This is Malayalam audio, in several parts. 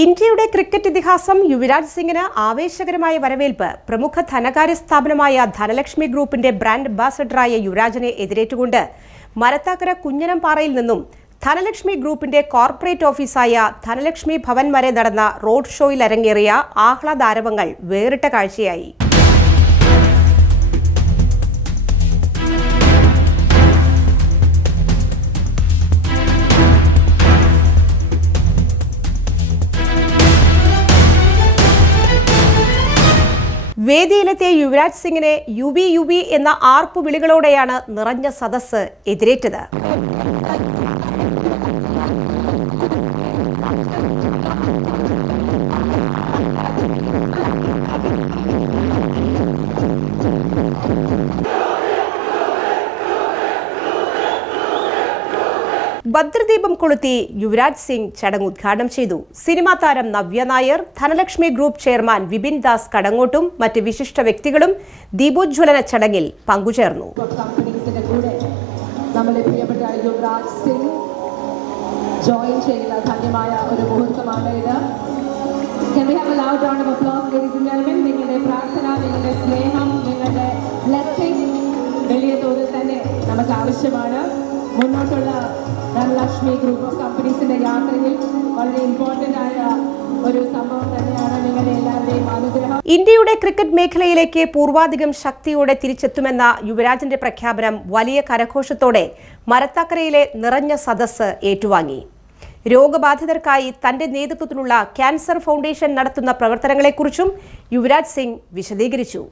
ഇന്ത്യയുടെ ക്രിക്കറ്റ് ഇതിഹാസം യുവരാജ് സിംഗിന് ആവേശകരമായ വരവേൽപ്പ്. പ്രമുഖ ധനകാര്യ സ്ഥാപനമായ ധനലക്ഷ്മി ഗ്രൂപ്പിന്റെ ബ്രാൻഡ് അംബാസഡറായ യുവരാജിനെ എതിരേറ്റുകൊണ്ട് മരത്താക്കര കുഞ്ഞനംപാറയിൽ നിന്നും ധനലക്ഷ്മി ഗ്രൂപ്പിന്റെ കോർപ്പറേറ്റ് ഓഫീസായ ധനലക്ഷ്മി ഭവൻ വരെ നടന്ന റോഡ് ഷോയിൽ അരങ്ങേറിയ ആഹ്ലാദാരവങ്ങൾ വേറിട്ട കാഴ്ചയായി. വേദിയിലെത്തിയ യുവരാജ് സിംഗിനെ യുവി യുവി എന്ന ആർപ്പു വിളികളോടെയാണ് നിറഞ്ഞ സദസ്സ് എതിരേറ്റത്. ഭദ്രദീപം കൊളുത്തി യുവരാജ് സിംഗ് ചടങ്ങ് ഉദ്ഘാടനം ചെയ്തു. സിനിമാ താരം നവ്യ നായർ, ധനലക്ഷ്മി ഗ്രൂപ്പ് ചെയർമാൻ വിപിൻ ദാസ് കടങ്ങോട്ടും മറ്റ് വിശിഷ്ട വ്യക്തികളും ദീപോജ്വലന ചടങ്ങിൽ പങ്കുചേർന്നു. നമുക്ക് ആവശ്യമാണ്. മുന്നോട്ടുള്ള ധനലക്ഷ്മി ഗ്രൂപ്പ് ഓഫ് കമ്പനീസിന്റെ യാത്രയിൽ വളരെ ഇമ്പോർട്ടന്റ് ആയ ഒരു സംഭവം തന്നെയാണ് നിങ്ങളുടെ എല്ലാവരുടെയും അനുഗ്രഹം. ഇന്ത്യയുടെ ക്രിക്കറ്റ് മേഖലയിലേക്ക് പൂർവാധികം ശക്തിയോടെ തിരിച്ചെത്തുമെന്ന യുവരാജിന്റെ പ്രഖ്യാപനം വലിയ കരഘോഷത്തോടെ മരത്താക്കരയിലെ നിറഞ്ഞ സദസ്സ് ഏറ്റുവാങ്ങി. രോഗബാധിതർക്കായി തന്റെ നേതൃത്വത്തിലുള്ള ക്യാൻസർ ഫൗണ്ടേഷൻ നടത്തുന്ന പ്രവർത്തനങ്ങളെക്കുറിച്ചും യുവരാജ് സിംഗ് വിശദീകരിച്ചു.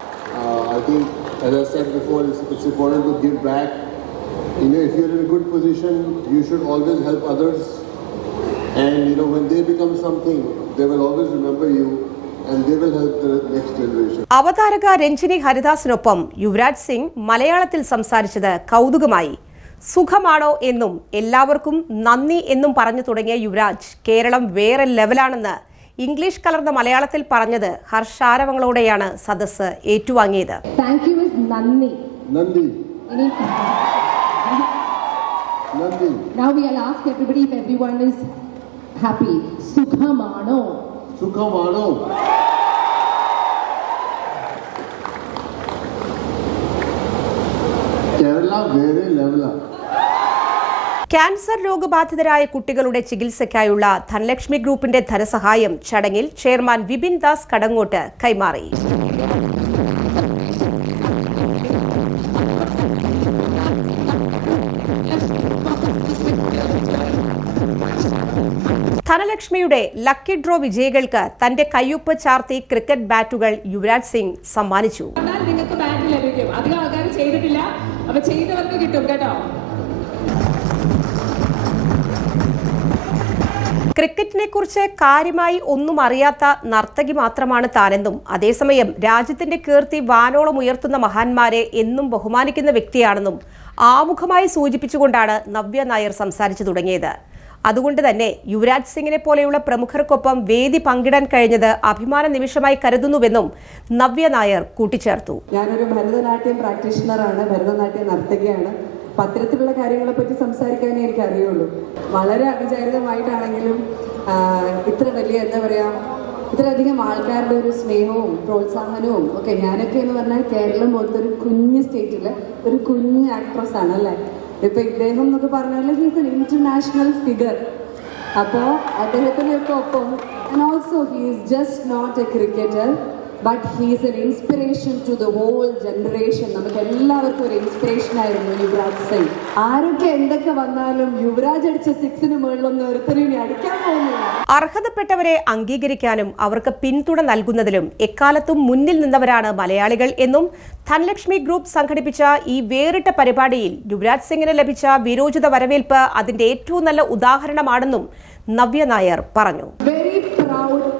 If you're in a good position, you should always help others. And when they become something, they will always remember you and they will help the next generation. അവതാരക Ranjini ഹരിദാസിനൊപ്പം Yuvraj Singh മലയാളത്തിൽ സംസാരിച്ചത് കൗതുകമായി. സുഖമാണോ എന്നും എല്ലാവർക്കും നന്ദി എന്നും പറഞ്ഞു തുടങ്ങിയ യുവരാജ് കേരളം വേറെ ലെവലാണെന്ന് ഇംഗ്ലീഷ് കലർന്ന മലയാളത്തിൽ പറഞ്ഞത് ഹർഷാരവങ്ങളോടെയാണ് സദസ്സ് ഏറ്റുവാങ്ങിയത്. Now we'll ask everybody if everyone is happy. Sukhamano. Sukhamano. Kerala very level. Cancer രോഗബാധിതരായ കുട്ടികളുടെ ചികിത്സയ്ക്കായുള്ള ധനലക്ഷ്മി ഗ്രൂപ്പിന്റെ ധനസഹായം ചടങ്ങിൽ ചെയർമാൻ വിപിൻ ദാസ് കടങ്ങോട്ട് കൈമാറി. ധനലക്ഷ്മിയുടെ ലക്കി ഡ്രോ വിജയികൾക്ക് തന്റെ കയ്യൊപ്പ് ചാർത്തി ക്രിക്കറ്റ് ബാറ്റുകൾ യുവരാജ് സിംഗ് സമ്മാനിച്ചു. ക്രിക്കറ്റിനെ കുറിച്ച് കാര്യമായി ഒന്നും അറിയാത്ത നർത്തകി മാത്രമാണ് താനെന്നും അതേസമയം രാജ്യത്തിന്റെ കീർത്തി വാനോളം ഉയർത്തുന്ന മഹാന്മാരെ എന്നും ബഹുമാനിക്കുന്ന വ്യക്തിയാണെന്നും ആമുഖമായി സൂചിപ്പിച്ചുകൊണ്ടാണ് നവ്യ നായർ സംസാരിച്ചു തുടങ്ങിയത്. അതുകൊണ്ട് തന്നെ യുവരാജ് സിംഗിനെ പോലെയുള്ള പ്രമുഖർക്കൊപ്പം വേദി പങ്കിടാൻ കഴിഞ്ഞത് അഭിമാന നിമിഷമായി കരുതുന്നുവെന്നും നവ്യ നായർ കൂട്ടിച്ചേർത്തു. ഞാനൊരു ഭരതനാട്യം പ്രാക്ടീഷണറാണ്, ഭരതനാട്യ നർത്തകിയാണ്. പത്രത്തിലുള്ള കാര്യങ്ങളെ പറ്റി സംസാരിക്കാനേ എനിക്ക് അറിയുള്ളൂ. വളരെ അവിചാരിതമായിട്ടാണെങ്കിലും ഇത്ര വലിയ ഇത്രയധികം ആൾക്കാരുടെ ഒരു സ്നേഹവും പ്രോത്സാഹനവും ഒക്കെ. ഞാനൊക്കെ എന്ന് പറഞ്ഞാൽ കേരളം പോലത്തെ ഒരു കുഞ്ഞ് സ്റ്റേറ്റില് ഒരു കുഞ്ഞ് ആക്ട്രസ് ആണ് അല്ലേ. ഇപ്പൊ ഇദ്ദേഹം എന്നൊക്കെ പറഞ്ഞാൽ ഹീസ് എൻ ഇന്റർനാഷണൽ ഫിഗർ. അപ്പോൾ അദ്ദേഹത്തിനൊക്കെ ഒപ്പം and also he is just not a cricketer but he is an inspiration to the whole generation. നമുക്ക് എല്ലാവർക്കും ഒരു ഇൻസ്പിറേഷൻ ആയിരുന്നു യുവരാജ് സിംഗ്. ആരൊക്കെ എന്തൊക്കെ വന്നാലും യുവരാജ് അടിച്ച 6ന് മുകളിലൊന്നും ഒരുത്തരും ഇനി അടിക്കാൻ പോകുന്നില്ല. അർഹതപ്പെട്ടവരെ അംഗീകരിക്കാനും അവർക്ക് പിന്തുണ നൽകുന്നതിലും എക്കാലത്തും മുന്നിൽ നിന്നവരാണ് മലയാളികൾ എന്നും ധനലക്ഷ്മി ഗ്രൂപ്പ് സംഘടിപ്പിച്ച ഈ വേറിട്ട പരിപാടിയിൽ യുവരാജ് സിംഗിന് ലഭിച്ച വിരോചിത വരവേൽപ്പ് അതിന്റെ ഏറ്റവും നല്ല ഉദാഹരണമാണെന്നും നവ്യ നായർ പറഞ്ഞു.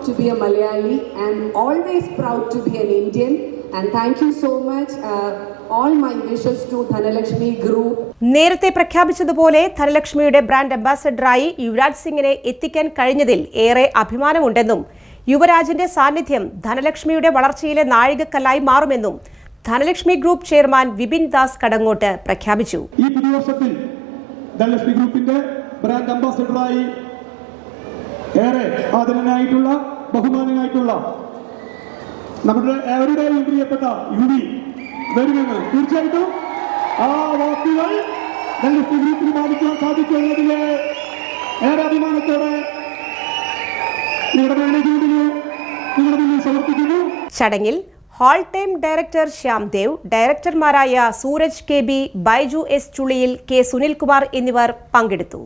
To be a Malayali and always proud to be an Indian and thank you so much. All my wishes to Dhanalakshmi Group. നേരത്തെ പ്രഖ്യാപിച്ചതുപോലെ ധനലക്ഷ്മിയുടെ ബ്രാൻഡ് അംബാസഡറായി യുവരാജ് സിംഗിനെ എത്തിക്കാൻ കഴിഞ്ഞതിൽ ഏറെ അഭിമാനമുണ്ടെന്നും യുവരാജിന്റെ സാന്നിധ്യം ധനലക്ഷ്മിയുടെ വളർച്ചയിലെ നാഴികക്കല്ലായി മാറുമെന്നും ധനലക്ഷ്മി ഗ്രൂപ്പ് ചെയർമാൻ വിപിൻ ദാസ് കടങ്ങോട്ട് പ്രഖ്യാപിച്ചു. ഈ ദിവസത്തിൽ ധനലക്ഷ്മി ഗ്രൂപ്പിന്റെ ബ്രാൻഡ് അംബാസഡറായി ഏറെ ആദരനായിട്ടുള്ള ബഹുമാനനായിട്ടുള്ള നമ്മുടെ ഏവരുടെയും പ്രിയപ്പെട്ട യുവി വരുമെന്ന് തീർച്ചയായിട്ടും ആ വാക്കുകൾ ധനലക്ഷ്മി ഗ്രൂപ്പിന് പാലിക്കാൻ സാധിക്കുന്നതിലെ ഏറെ അഭിമാനത്തോടെ നിങ്ങളുടെ മാനേജ്മെന്റിന് നിങ്ങളുടെ മുന്നിൽ സമർപ്പിക്കുന്നു. ചടങ്ങിൽ ഹാൾ ടൈം ഡയറക്ടർ ശ്യാംദേവ്, ഡയറക്ടർമാരായ Sooraj K B, Baiju S Chulliyil, K Sunilkumar എന്നിവർ പങ്കെടുത്തു.